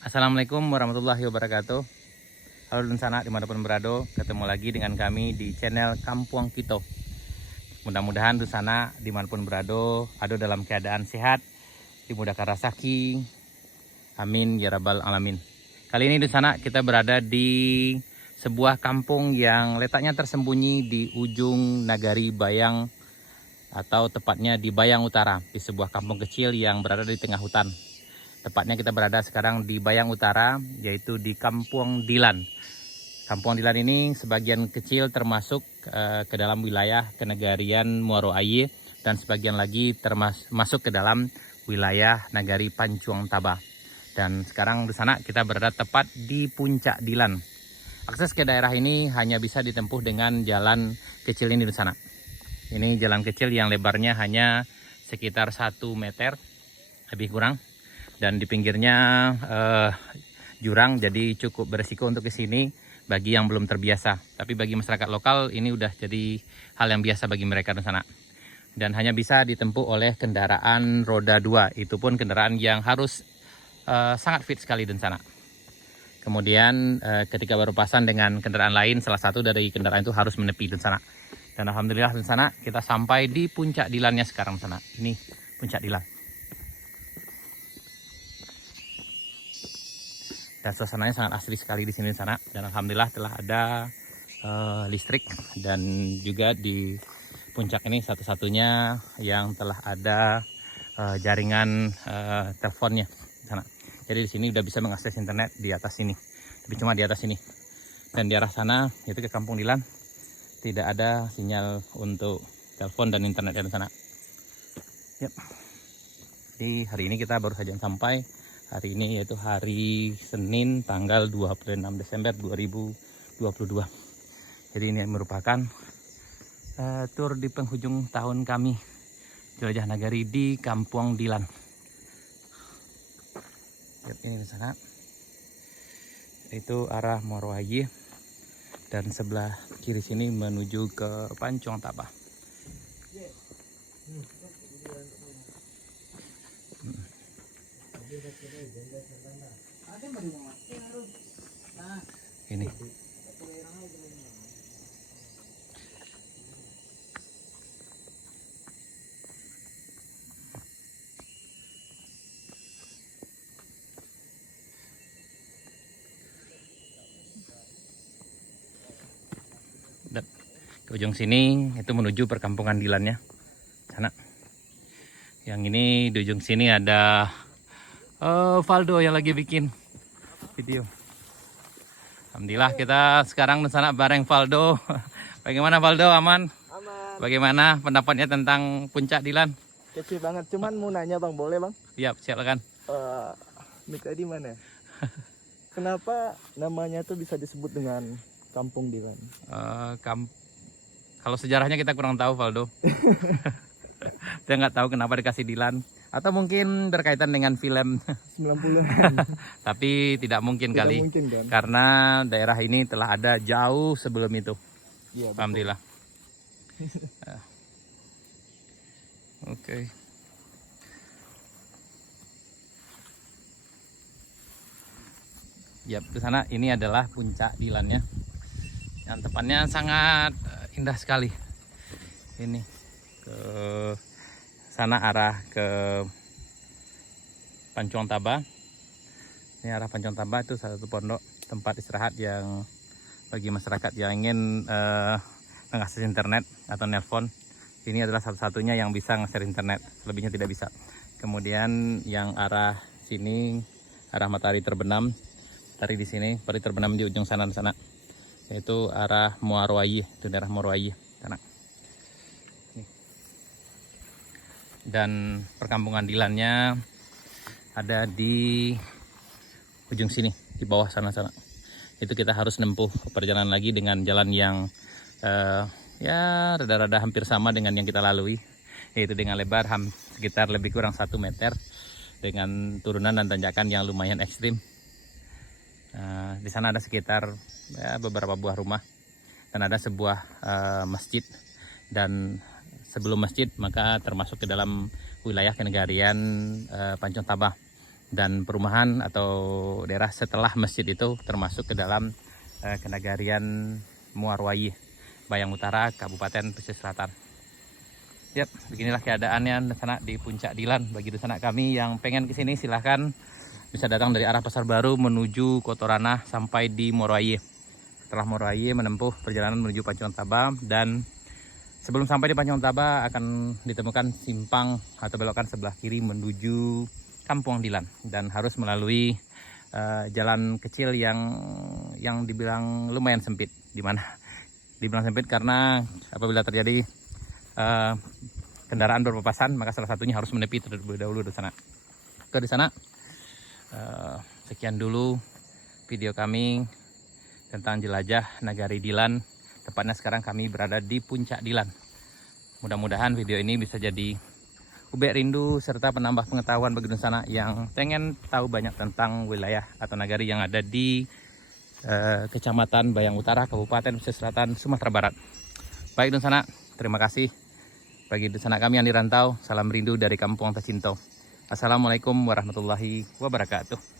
Assalamualaikum warahmatullahi wabarakatuh. Halo Dunsana dimanapun berada, ketemu lagi dengan kami di channel Kampung Kito. Mudah-mudahan Dunsana dimanapun berada ada dalam keadaan sehat, dimudahkan rezeki. Amin ya rabbal alamin. Kali ini Dunsana kita berada di sebuah kampung yang letaknya tersembunyi di ujung Nagari Bayang, atau tepatnya di Bayang Utara, di sebuah kampung kecil yang berada di tengah hutan. Tepatnya kita berada sekarang di Bayang Utara, yaitu di Kampung Dilan. Kampung Dilan ini sebagian kecil termasuk ke dalam wilayah Kenegarian Muaro Aye, dan sebagian lagi masuk ke dalam wilayah Nagari Pancuang Taba. Dan sekarang di sana kita berada tepat di puncak Dilan. Akses ke daerah ini hanya bisa ditempuh dengan jalan kecil ini di sana. Ini jalan kecil yang lebarnya hanya sekitar 1 meter lebih kurang, dan di pinggirnya jurang, jadi cukup beresiko untuk ke sini bagi yang belum terbiasa. Tapi bagi masyarakat lokal ini udah jadi hal yang biasa bagi mereka di sana. Dan hanya bisa ditempuh oleh kendaraan roda 2, itu pun kendaraan yang harus sangat fit sekali di sana. Kemudian ketika berpapasan dengan kendaraan lain, salah satu dari kendaraan itu harus menepi di sana. Dan alhamdulillah di sana kita sampai di puncak Dilannya sekarang di sana. Ini puncak Dilan. Dan suasananya sangat asri sekali di sini di sana. Dan alhamdulillah telah ada listrik, dan juga di puncak ini satu-satunya yang telah ada jaringan teleponnya di sana. Jadi di sini udah bisa mengakses internet di atas sini. Tapi cuma di atas sini. Dan di arah sana itu ke Kampung Dilan tidak ada sinyal untuk telepon dan internet di sana. Yep. Jadi hari ini kita baru saja sampai. Hari ini yaitu hari Senin tanggal 26 Desember 2022. Jadi ini merupakan tur di penghujung tahun kami jelajah nagari di Kampung Dilan. Yep, ini di sana. Itu arah Muaro Aye. Dan sebelah kiri sini menuju ke Pancuang Taba. Ini. Dan ke ujung sini itu menuju perkampungan Dilannya sana. Yang ini di ujung sini ada Valdo yang lagi bikin video. Alhamdulillah kita sekarang di sana bareng Valdo. Bagaimana Valdo, aman? Aman. Bagaimana pendapatnya tentang puncak Dilan? Kecil banget. Cuman mau nanya bang, boleh bang? Siap, silakan. Mika di mana? Kenapa namanya tuh bisa disebut dengan Kampung Dilan? Kalau sejarahnya kita kurang tahu Valdo. Saya nggak tahu kenapa dikasih Dilan. Atau mungkin berkaitan dengan film 90-an. Tapi tidak mungkin Tidak kali. mungkin, kan? Karena daerah ini telah ada jauh sebelum itu. Iya, Alhamdulillah. Oke. Ya, di sana ini adalah puncak Dilannya. Yang tepatnya sangat indah sekali. Ini ke sana arah ke Pancuang Taba. Ini arah Pancuang Taba itu salah satu pondok tempat istirahat yang bagi masyarakat yang ingin mengakses internet atau nelpon. Ini adalah satu-satunya yang bisa nge-share internet, selebihnya tidak bisa. Kemudian yang arah sini, arah matahari terbenam, matahari di sini, matahari terbenam di ujung sana yaitu arah Muaro Aye, itu daerah Muaro Aye sana. Dan perkampungan Dilannya ada di ujung sini, di bawah sana. Itu kita harus nempuh perjalanan lagi dengan jalan yang ya rada-rada hampir sama dengan yang kita lalui, yaitu dengan lebar sekitar lebih kurang 1 meter, dengan turunan dan tanjakan yang lumayan ekstrim. Di sana ada sekitar beberapa buah rumah, dan ada sebuah masjid, dan sebelum masjid maka termasuk ke dalam wilayah Kenegarian Pancuang Taba. dan perumahan atau daerah setelah masjid itu termasuk ke dalam Kenagarian Muarwayi, Bayang Utara, Kabupaten Pesisir Selatan. Yap, beginilah keadaannya sana di Puncak Dilan. Bagi sanak kami yang pengen ke sini silahkan bisa datang dari arah Pasar Baru menuju Kotorana sampai di Muarwayi. Setelah Muarwayi menempuh perjalanan menuju Pancong Taba, dan sebelum sampai di Pancong Taba akan ditemukan simpang atau belokan sebelah kiri menuju Kampung Dilan, dan harus melalui jalan kecil yang dibilang lumayan sempit. Dibilang sempit karena apabila terjadi kendaraan berpapasan, maka salah satunya harus menepi terlebih dahulu di sana. Di sana sekian dulu video kami tentang jelajah Nagari Dilan. Tepatnya sekarang kami berada di Puncak Dilan. Mudah-mudahan video ini bisa jadi ubek rindu serta penambah pengetahuan bagi sana yang pengen tahu banyak tentang wilayah atau nagari yang ada di Kecamatan Bayang Utara, Kabupaten Pesisir Selatan, Sumatera Barat. Baik sana, terima kasih. Bagi sanak kami yang di rantau, salam rindu dari Kampung Tacinto. Assalamualaikum warahmatullahi wabarakatuh.